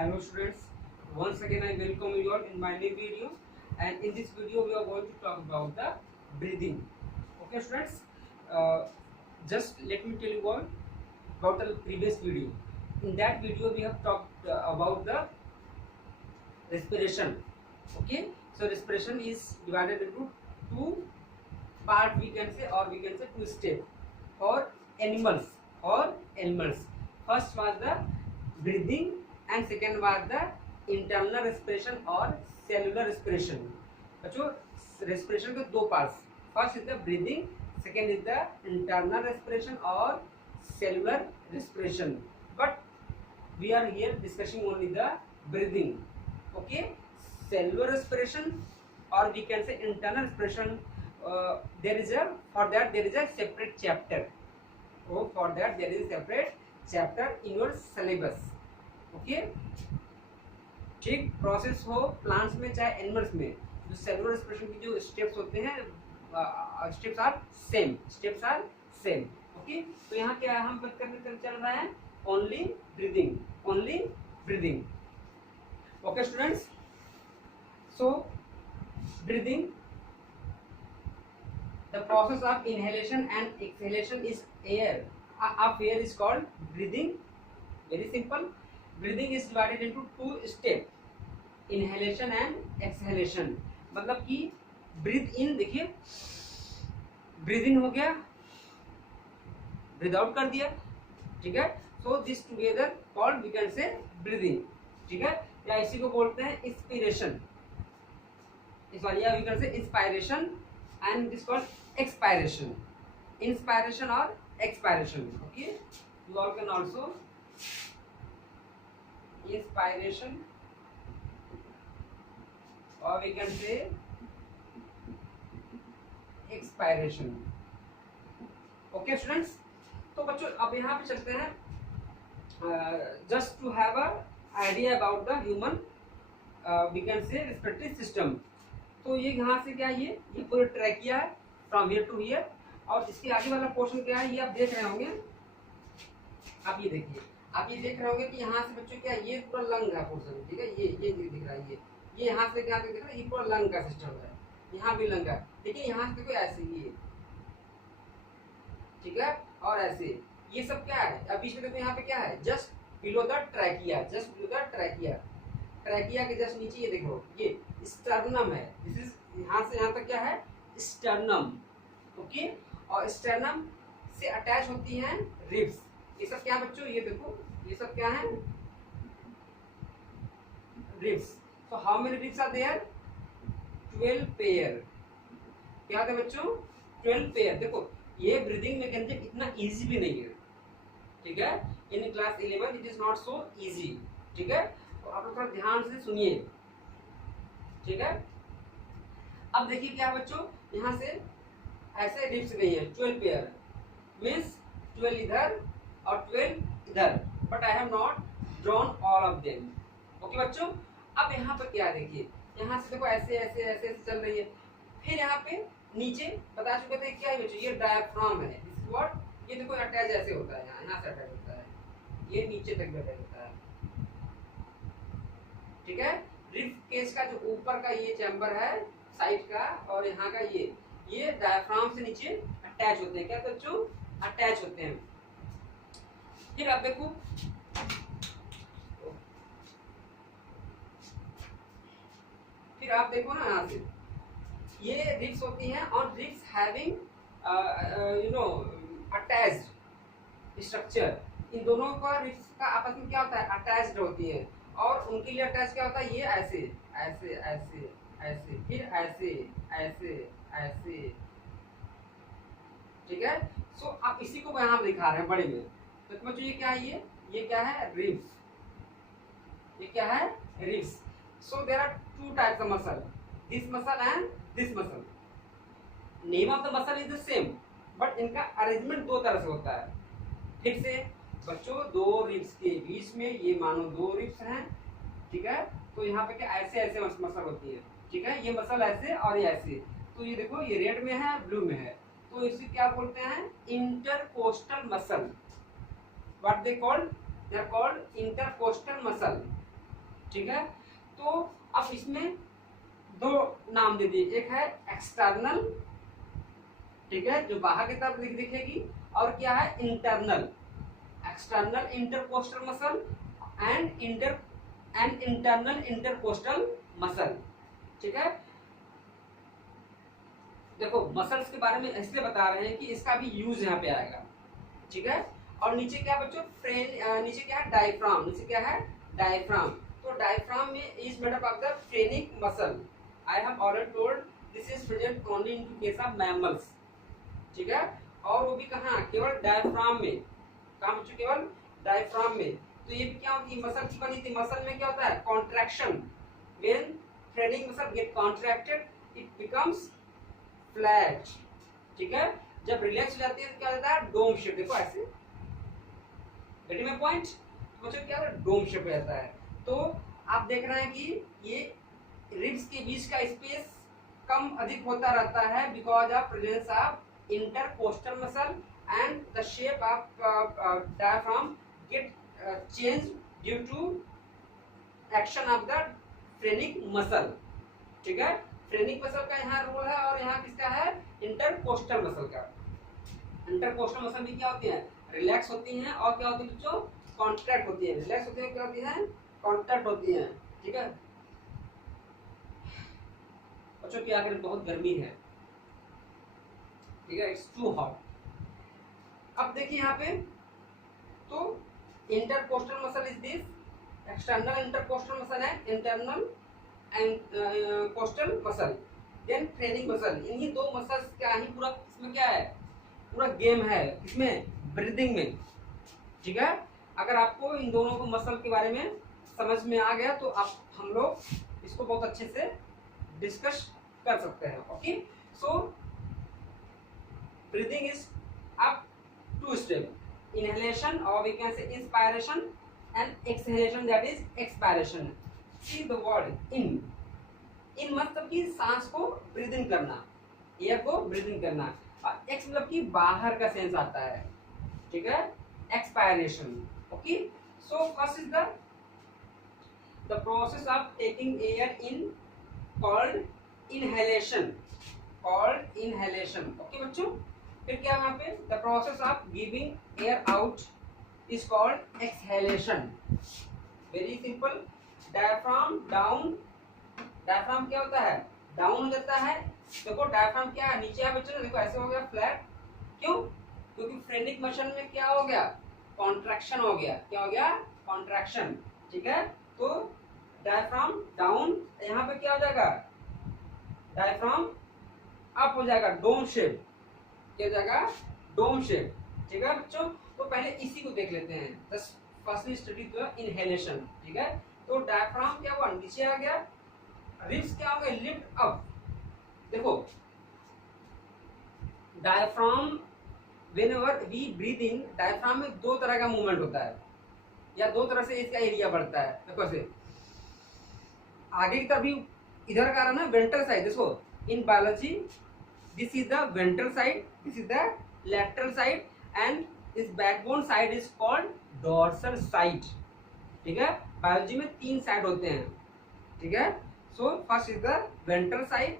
Hello students, once again I welcome you all in my new video, and in this video we are going to talk about the breathing. Okay students, just let me tell you all about the previous video. In that video we have talked about the respiration. Okay, so respiration is divided into two part, we can say, or we can say two step for animals. First was the breathing and second was the internal respiration or cellular respiration. बच्चों respiration के दो parts, first is the breathing, second is the internal respiration or cellular respiration, but we are here discussing only the breathing. Okay, cellular respiration or we can say internal respiration, there is a separate chapter. For that there is a separate chapter in your syllabus. Okay, ठीक process हो plants में चाहे animals में, जो cellular respiration की जो steps होते हैं, स्टेप्स आर सेम. ओके, तो यहाँ क्या हम बात करने चल रहा है, only breathing. Okay students, so breathing, the process of inhalation and exhalation is air is called breathing. Very simple. Breathing is divided into two steps, inhalation and exhalation. मतलब कि breathe in, देखिए breathe in हो गया, breathe out कर दिया, ठीक है. so this together called we can say breathing, ठीक है. या इसी को बोलते हैं inspiration, सॉरी, या we can say inspiration and this called expiration, inspiration or expiration. Okay, you all can also inspiration or we can say expiration. Okay students, तो बच्चों अब यहाँ पे चलते हैं, just to have a idea about the human we can say respiratory system. तो ये यहाँ से क्या है, ये पूरा ट्रैकिया है फ्रॉम हियर टू हियर, और इसके आगे वाला पोर्शन क्या है, ये आप देख रहे होंगे. आप ये देखिए, आप ये देख रहे होंगे कि यहाँ से बच्चों क्या है, ये पूरा लंग का पोर्शन, ठीक है. ये दिख रहा है, ये यहाँ से क्या दिख रहा है, ये पूरा लंग का सिस्टम है. यहाँ भी लंग है, देखिए यहाँ से देखो ऐसे, ये ठीक है, और ऐसे ये सब क्या है. अब बीच में देखो यहाँ पे क्या है, just below the trachea, trachea के जस्ट नीचे ये देखो, ये स्टर्नम है. दिस इज यहाँ से यहाँ तक क्या है, स्टर्नम. ओके, और स्टर्नम से अटैच होती हैं रिब्स. ये सब क्या बच्चों, ये देखो, ये सब क्या है, ribs. So how many ribs are there, 12 pair. क्या था बच्चों, 12 पेयर. देखो ये ब्रीदिंग मैकेनिज्म इतना इजी भी नहीं है, ठीक है. In class 11 it is not so easy, ठीक है. तो आप लोग थोड़ा ध्यान से सुनिए, ठीक है. अब देखिए क्या बच्चों, यहाँ से ऐसे रिब्स गई है 12 पेयर, मीन्स 12 इधर और 12 इधर, but I have not drawn all of them. Okay बच्चों, अब यहाँ पर क्या देखिए, यहाँ से देखो ऐसे ऐसे ऐसे ऐसे चल रही है. फिर यहाँ पे नीचे बता चुके थे क्या है बच्चों, ये डायफ्राम है. दिस इज व्हाट, ये देखो अटैच ऐसे होता है, यहाँ से अटैच होता है, ये नीचे तक अटैच होता है, ठीक है. रिब केज का जो ऊपर का ये चैम्बर है साइड का, और यहाँ का ये डायफ्राम से नीचे अटैच होते हैं. क्या बच्चों, अटैच होते हैं. फिर आप देखो, फिर आप देखो ना, यहाँ से ये रिब्स होती हैं, और ribs having you know attached structure. इन दोनों का रिब्स का आपस में क्या होता है, अटैच्ड होती है. और उनके लिए अटैच क्या होता है, ये ऐसे ऐसे ऐसे ऐसे, फिर ऐसे ऐसे ऐसे, ठीक है. सो आप इसी को यहाँ दिखा रहे हैं बड़े में. तो बच्चों ये क्या है, ये क्या है, रिब्स. ये क्या है, ribs. So there are two types of muscle, this muscle and this muscle. Name of the muscle is the same, but इनका अरेंजमेंट दो तरह से होता है. ठीक से बच्चों, दो रिब्स के बीच में ये मानो दो रिब्स हैं, ठीक है. तो यहाँ पे क्या ऐसे ऐसे मसल होती है, ठीक है. ये मसल ऐसे और ये ऐसे. तो ये देखो, ये रेड में है, ब्लू में है, तो इसे क्या बोलते हैं, intercostal muscle. What they called, they are called intercostal muscle. ठीक है। तो अब इसमें दो नाम दे दिए, एक है एक्सटर्नल, ठीक है, जो बाहर की तरफ दिखेगी, और क्या है internal, external intercostal muscle and internal intercostal muscle. ठीक है, देखो मसल्स के बारे में इसलिए बता रहे हैं कि इसका भी यूज यहाँ पे आएगा। ठीक है, और नीचे क्या बच्चों, नीचे क्या है डायफ्राम, नीचे क्या है डायफ्राम। तो डायफ्राम में is made up of the phrenic muscle. I have already told this is present only in case of mammals. ठीक है, और वो भी कहाँ, केवल डायफ्राम में, कहाँ बच्चों, केवल डायफ्राम में। तो ये भी क्या होती है, मसल की बनी थी, मसल में क्या होता है contraction, when phrenic muscle get contracted it becomes flat. ठीक है, जब रिलैक्स हो जाती है तो क्या होता है डोम शेप, देखो ऐसे, गेटिंग माय पॉइंट। तो बच्चों क्या होता है डोम शेप हो जाता है। तो आप देख रहे हैं कि ये रिब्स के बीच का स्पेस कम अधिक होता रहता है because of presence of intercostal muscle and the shape of diaphragm get change due to action of the phrenic muscle. ठीक है, फ्रेनिक मसल का यहाँ रोल है और यहाँ किसका है इंटरकोस्टल मसल का। इंटरकोस्टल मसल भी क्या होती है, रिलैक्स होती हैं और क्या होती है बच्चों, कॉन्ट्रैक्ट होती है। रिलैक्स होती है, क्या होती है, कॉन्ट्रैक्ट होती है। ठीक है बच्चों, क्या करें बहुत गर्मी है, ठीक है, इट्स टू हॉट। अब देखिए यहाँ पे, तो intercostal muscle is this, external intercostal muscle है, internal and costal muscle, then phrenic muscle. इन्हीं दो मसल्स का ही पूरा इसमें क्या है, पूरा गेम है इसमें, ब्रीदिंग में। ठीक है, अगर आपको इन दोनों को मसल के बारे में समझ में आ गया तो आप हम लोग इसको बहुत अच्छे से डिस्कस कर सकते हैं। Okay, so breathing is up to step, inhalation और we can say inspiration and exhalation, that is expiration. See the word in, in मतलब कि सांस को ब्रीद इन करना, एयर को ब्रीद इन करना, और एक्स मतलब कि बाहर का सेंस आता है। ठीक है, expiration. Okay, so first is the process of taking air in called inhalation, called inhalation. Okay बच्चों, फिर क्या यहाँ पे, the process of giving air out is called exhalation. Very simple, diaphragm down, diaphragm क्या होता है डाउन हो जाता है। देखो डायफ्राम क्या है नीचे है बच्चों, देखो ऐसे हो गया फ्लैट, क्यों, क्योंकि फ्रेनिक मसल में क्या हो गया कॉन्ट्रैक्शन हो गया, क्या हो गया कॉन्ट्रैक्शन। ठीक है, तो डायफ्राम डाउन, यहाँ पे क्या हो जाएगा डायफ्राम अप हो जाएगा, डोम शेप, क्या हो जाएगा डोम शेप। ठीक है बच्चों, तो पहले इसी को देख लेते हैं, बस फर्स्टली स्टडी द इनहेलेशन। ठीक है, तो डायफ्राम क्या हुआ नीचे आ गया, रिब्स क्या हो गए लिफ्ट अप। देखो diaphragm whenever we breathe in, diaphragm में दो तरह का मूवमेंट होता है, या दो तरह से इसका एरिया बढ़ता है। देखो ऐसे आगे की तरफ भी इधर का रहा ना वेंट्रल साइड, देखो in biology this is the ventral side, this is the lateral side and this backbone side is called dorsal side. ठीक है, बायोलॉजी में तीन साइड होते हैं। ठीक है, so first is the ventral side,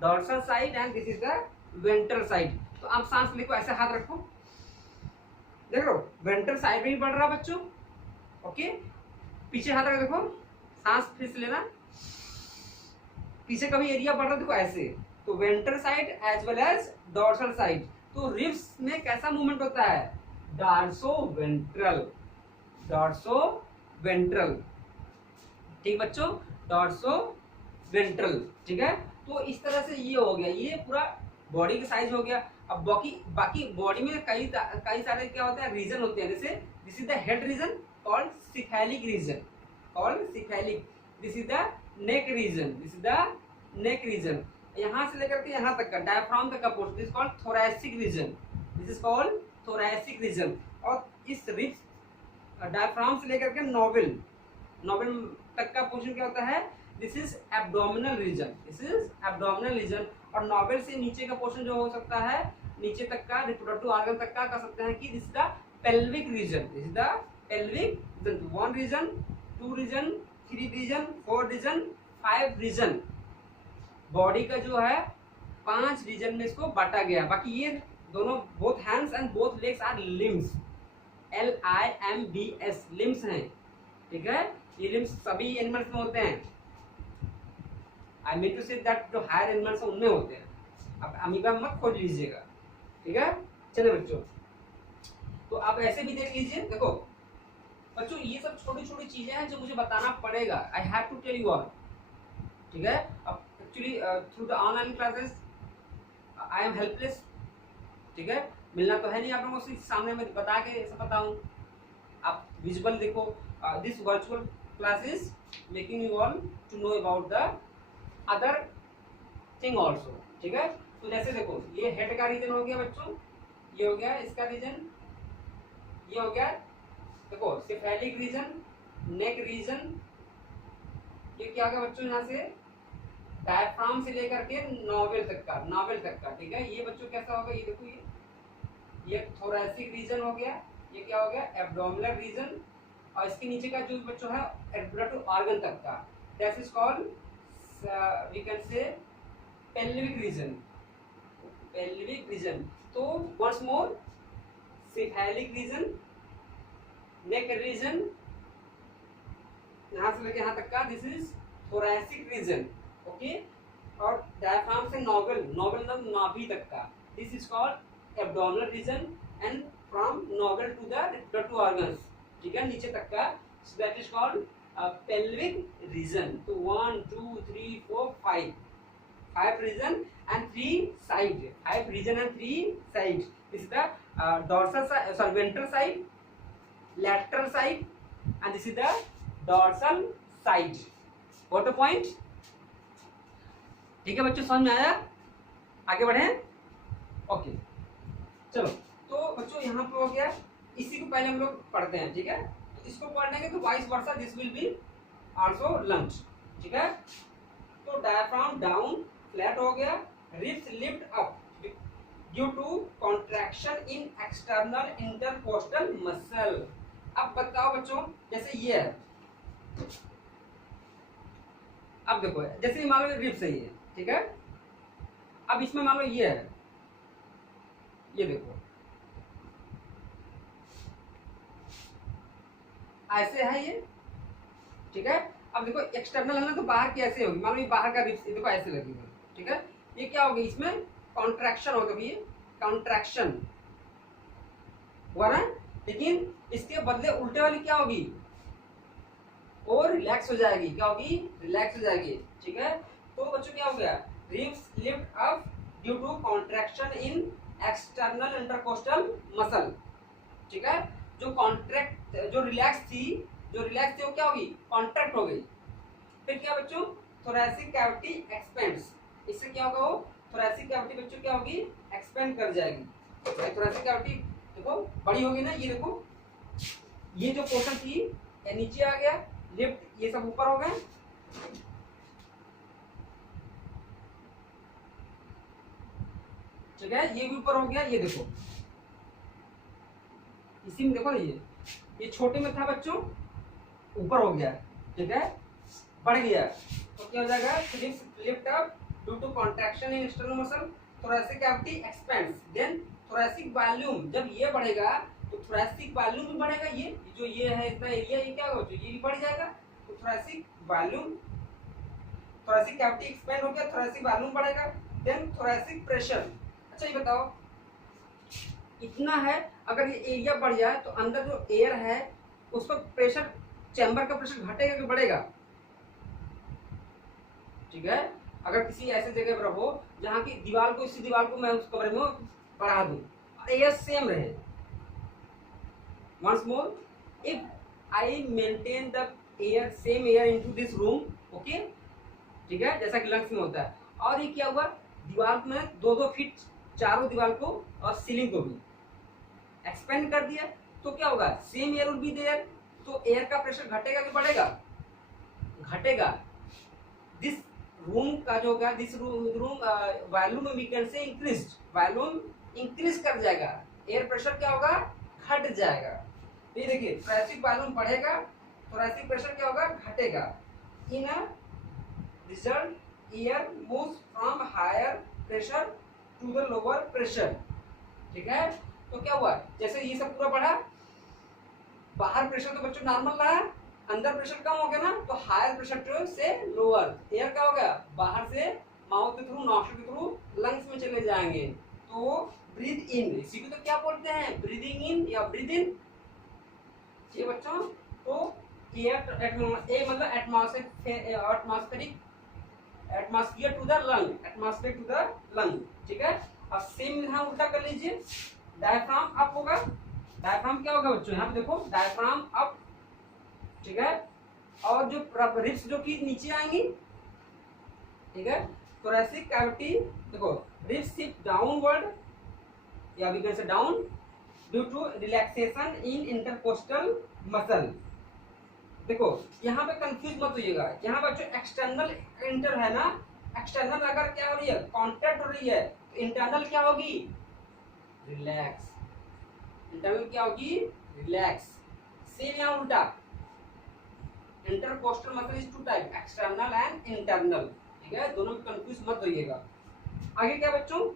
dorsal side and this is the ventral side. तो आप सांस लेको ऐसे हाथ रखो, देख लो वेंट्रल साइड में भी बढ़ रहा बच्चों। ओके, पीछे हाथ रख, देखो सांस फिर से लेना, पीछे का भी एरिया बढ़ रहा देखो ऐसे। तो ventral side as well as dorsal side. तो रिब्स में कैसा मूवमेंट होता है डार्सो वेंट्रल, डॉर्सो वेंट्रल। ठीक बच्चों, डॉर्सो वेंट्रल। ठीक है, तो इस तरह से ये हो गया, ये पूरा बॉडी का साइज हो गया। अब बाकी बॉडी में कई सारे क्या होते हैं रीजन होते हैं, जैसे this is the head region called cephalic region, called cephalic. This is the neck region, this is the neck region. यहाँ से लेकर के यहाँ तक का डायफ्राम तक का portion this called thoracic region, this is called thoracic region. और इस रिब्स डायफ्राम से लेकर के नोविल तक का पोर्शन क्या होता है, this is abdominal region, this is abdominal region. और नोवेल से नीचे का पोर्शन जो हो सकता है, नीचे तक का रिप्रोडक्टिव ऑर्गन तक का कर सकते हैं कि this is the pelvic region, this is the pelvic region. One region, two region, 3 region, 4 region, 5 region. Body का जो है 5 रीजन में इसको बांटा गया। बाकी ये दोनों both hands and both legs are limbs, LIMBS limbs हैं, ठीक है। ये लिम्स सभी एनिमल्स में होते हैं। I mean to say that जो हायर एनिमल्स हैं उनमें होते हैं। अब अमीबा मत खोज लीजिएगा, ठीक है। चलिए बच्चों, तो आप ऐसे भी देख लीजिए। देखो बच्चों, ये सब छोटी छोटी चीजें हैं जो मुझे बताना पड़ेगा। I have to tell you all, ठीक है। अब actually through the online classes I am helpless, ठीक है। मिलना तो है नहीं आप लोगों से सामने में बता के ऐसा बताऊं। आप विजुअल देखो। This virtual class is making you all to know about the other thing also, ठीक है। तो जैसे देखो, ये हेड का रीजन हो गया बच्चों, ये हो गया इसका रीजन, ये हो गया देखो सेफेलिक रीजन, नेक रीजन, ये क्या होगा बच्चों यहाँ से डायफ्राम से लेकर के नॉवेल तक का, ठीक है। ये बच्चों कैसा होगा, ये देखो, ये थोरैसिक रीजन हो गया, ये क्या हो गया एब्डोमिनल रीजन, और इसके नीचे का जो बच्चों है एब्डोमिनल ऑर्गन तक का, that is called we can say pelvic region. तो once more, cephalic region, neck region, यहाँ से लेके यहाँ तक का, this is thoracic region, okay. और डायफ्राम से नॉवेल मतलब नाभि तक का, this is called abdominal region, and from navel to the reproductive organs, ठीक है, नीचे तक का, so that is called pelvic region. तो 1 2 3 4 5 region and 3 side, 5 region and 3 side. This is the dorsal side, sorry ventral side, lateral side, and this is the dorsal side. Got the point? ठीक है बच्चों, समझ में आया? आगे बढ़े, okay. चलो, तो बच्चों यहाँ पे हो गया, इसी को पहले हम लोग पढ़ते हैं, ठीक है। तो इसको पढ़ने तो vice versa this will be also lunch, ठीक है। तो डायफ्राम डाउन फ्लैट हो गया, ribs lift up due to contraction in external intercostal muscle. अब बताओ बच्चों, जैसे ये है, अब देखो जैसे मान लो रिब्स है ये, ठीक है। अब इसमें मान लो ये है, ये देखो ऐसे है ये, ठीक है। अब देखो एक्सटर्नल है ना, तो बाहर की ऐसे होगी, मान लो ये बाहर का रिब्स देखो ऐसे लगी हुई, ठीक है। ये क्या होगी, इसमें कॉन्ट्रैक्शन होगा, ये कॉन्ट्रैक्शन हुआ ना, लेकिन इसके बदले उल्टे वाली क्या होगी, और रिलैक्स हो जाएगी। क्या होगी, रिलैक्स हो जाएगी, ठीक है। तो बच्चों क्या हो गया, ribs lift up due to contraction in external intercostal muscle, ठीक है। जो रिलैक्स थी वो क्या होगी, कॉन्ट्रैक्ट हो गई। फिर क्या बच्चों, थोरैसिक कैविटी एक्सपेंड्स, इससे क्या होगा, वो थोरैसिक कैविटी बच्चों क्या होगी, एक्सपेंड कर जाएगी। थोरैसिक कैविटी देखो बड़ी होगी ना, ये देखो ये जो पोर्शन थी ये नीचे आ गया, लिफ्ट ये सब ऊपर हो गए, ठीक है। ये भी ऊपर हो गया, ये देखो इसी में देखो ना, ये छोटे में था बच्चों, ऊपर हो गया, ठीक है, बढ़ गया। तो क्या हो जाएगा, lift up due to contraction in external muscle, thoracic cavity expands, then thoracic volume, जब ये बढ़ेगा तो थोरैसिक वॉल्यूम भी बढ़ेगा। ये जो ये है इतना एरिया, ये क्या होगा, ये भी बढ़ जाएगा। तो thoracic volume, thoracic cavity expand हो गया, थोरैसिक वॉल्यूम बढ़ेगा, देन थोरैसिक प्रेशर। अच्छा ये बताओ, इतना है, अगर ये एरिया बढ़ जाए तो अंदर जो एयर है उसका प्रेशर, चैम्बर का प्रेशर घटेगा कि बढ़ेगा, ठीक है। अगर किसी ऐसे जगह पर रहो जहाँ की दीवार को, इसी दीवार को मैं उस कमरे में बढ़ा दूं, एयर सेम रहे, once more if I maintain the air same air into this room, okay, ठीक है, जैसा कि लंग्स में होता है। और ये क्या हुआ, दीवार में 2-2 फीट चारों दीवार को और सीलिंग को भी एक्सपेंड कर दिया, तो क्या होगा, same air will be there, तो एयर का प्रेशर घटेगा कि बढ़ेगा, घटेगा। दिस रूम का जो होगा, this room volume we can say increased, volume increase कर जाएगा, एयर प्रेशर क्या होगा, घट जाएगा। ये देखिए थोरैसिक वॉल्यूम बढ़ेगा, थोरेसिक प्रेशर क्या होगा, घटेगा। In a result air moves from higher pressure to the lower pressure. ठीक है, तो क्या हुआ, जैसे ये सब पूरा पढ़ा, बाहर प्रेशर तो बच्चों नॉर्मल रहा, अंदर प्रेशर कम हो गया ना, तो हायर प्रेशर से लोअर, एयर क्या हो गया, बाहर से माउथ के थ्रू, नॉस्ट्रिल के थ्रू लंग्स में चले जाएंगे। तो ब्रीथ इन, इसी को तो क्या बोलते हैं, ब्रीदिंग इन या ब्रीथ इन। ये बच्चों, तो एयर ए मतलब atmospheric, atmosphere to the lung, atmosphere to the lung. ठीक है, अब सेम यहाँ उल्टा कर लीजिए, डायफ्राम अप होगा, डायफ्राम क्या होगा बच्चों, यहाँ पे देखो डायफ्राम अप। ठीक है, और जो रिब्स जो कि नीचे आएंगी। ठीक है, थोरेसिक कैविटी देखो, रिब्स शिफ्ट डाउनवर्ड या we can say down due to relaxation in intercostal muscle. देखो यहाँ पे कंफ्यूज मत होइएगा, यहाँ बच्चों एक्सटर्नल इंटर है ना, एक्सटर्नल अगर क्या हो रही है, कॉन्ट्रैक्ट हो रही है, तो इंटरनल क्या होगी, रिलैक्स। इंटरनल क्या होगी, रिलैक्स। सेम यहाँ उल्टा, intercostal muscle is two type, external and internal. ठीक है, दोनों में कंफ्यूज मत होइएगा। आगे क्या बच्चों,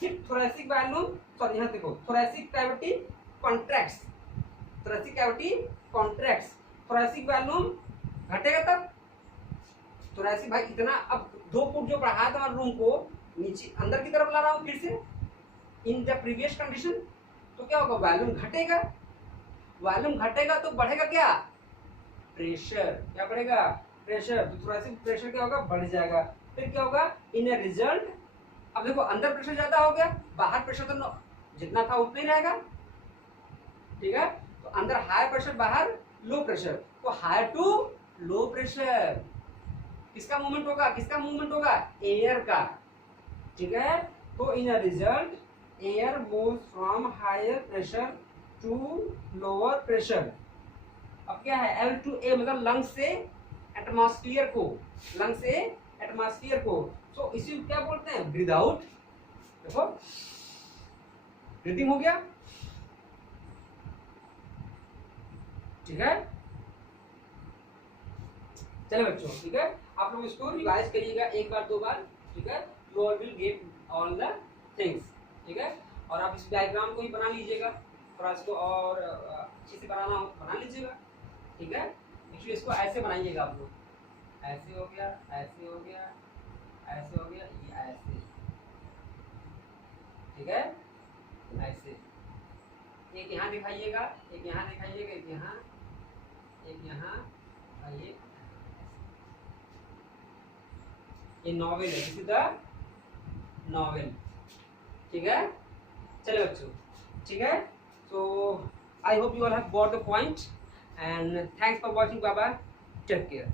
फिर थोरेसिक वॉल्यूम, सॉरी यहाँ देखो, thoracic cavity contracts, thoracic cavity contracts, thoracic volume घटेगा तब। थोरेसिक भाई इतना, अब 2 फुट जो बढ़ाया था रूम को नीचे अंदर की तरफ ला रहा हूँ फिर से, इन द प्रीवियस कंडीशन, तो क्या होगा, वॉल्यूम घटेगा। वॉल्यूम घटेगा तो बढ़ेगा क्या, प्रेशर। क्या बढ़ेगा, प्रेशर। तो थोरेसिक प्रेशर क्या होगा, बढ़ जाएगा। फिर क्या होगा, इन ए रिजल्ट, अब देखो अंदर प्रेशर ज्यादा हो गया, बाहर प्रेशर तो जितना था उतना ही रहेगा। ठीक है, तो अंदर हाई प्रेशर, बाहर लो प्रेशर, तो हाई टू लो प्रेशर किसका मूवमेंट होगा, किसका मूवमेंट होगा, एयर का। ठीक है, तो in a result air moves from higher pressure to lower pressure. अब क्या है, एल टू ए मतलब लंग से एटमॉस्फेयर को, लंग से एटमॉस्फेयर को। तो इसी को क्या बोलते हैं, ब्रीथ आउट। देखो ब्रीथिंग हो गया। ठीक है, चलो बच्चों, ठीक है, आप लोग इसको रिवाइज करिएगा 1 बार 2 बार। ठीक है, you all will get all the things. ठीक है, और आप इस डायग्राम को ही बना लीजिएगा, थोड़ा इसको और अच्छे से बनाना हो बना लीजिएगा। ठीक है, एक्चुअली इसको ऐसे बनाइएगा आप लोग, ऐसे हो गया, ऐसे हो गया, ऐसे हो गया, ये ऐसे। ठीक है, ऐसे एक यहाँ दिखाइएगा, एक यहाँ दिखाइएगा, एक यहाँ, एक यहाँ, और ये नॉवेल है, दिस इज द नॉवेल। ठीक है, चलो बच्चों, ठीक है, so I hope you all have got the point and thanks for watching. Bye bye, take care.